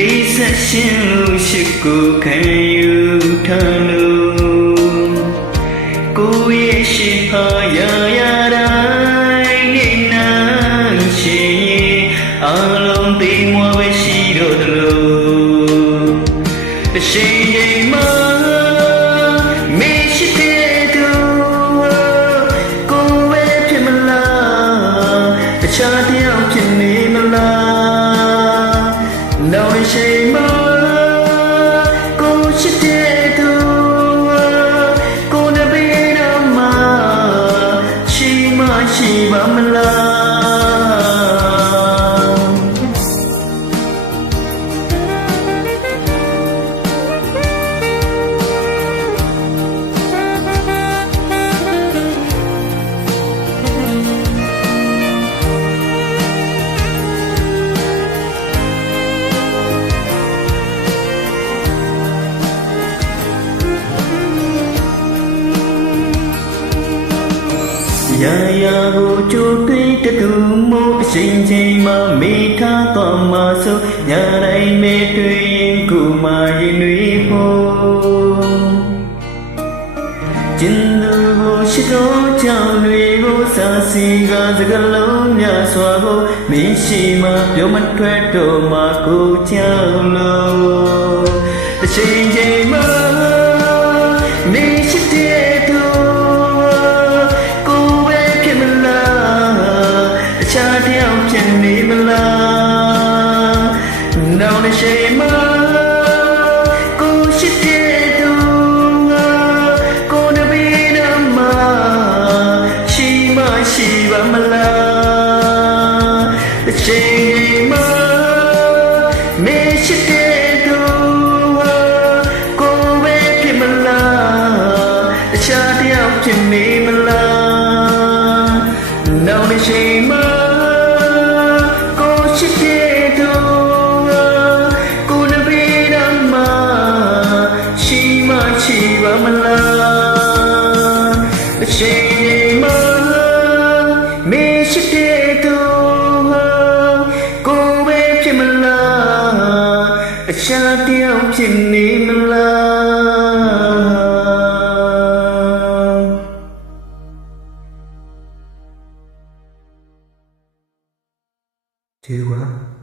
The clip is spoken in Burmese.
ပေးဆက်ရှင်လို့ရှိကိုခံယူထားလို့ကိုရဲ့ရှိဟာရာရာတိုင်းနေနာရှင်အလုံးသိမွားပဲရှိတော့တယ်လို့တစ်ချိန်ချိန်မှာချာတယောက်ဖြစ်နေမလားနောက်တစ်ချိန်မှာကိုချစ်တဲ့သူကိုနဲ့ပေးတော့မှရှိမရှိပါမလားရာရာကိုကြိုတွေးတူမို့အချိန်ချင်းမှမိထားသွားမှဆိုညတိုင်းမဲ့တွေ့ရင်ကိုမှရင်တွေဖို့ကျင်သူကိုရှိတော့ကြောင်တွေကိုစားစီကစကလုံးများစွာကိုမင်းရှိမှပြောမထွက်တော့မှကိုကြောက်လို့အချိန်ချင်းမှမင်းရှိတဲ့သူချာတယောက်ဖြစ်နေမလားနောက်တစ်ချိန်မှာကိုရှိတဲ့သူကိုနဲ့ပြီးတော့မှရှိမရှိပါမလားတစ်ချိန်မှာမရှိတဲ့သူကိုပဲဖြစ်မလားချာတယောက်ဖြစ်နေမလားနောက်တစ်ချိန်မှာရှိပါမလားအချိန်မှမရှိတဲ့သူကိုပဲဖြစ်မလားအခြားတယောက်ဖြစ်နေမလားဒီဝါ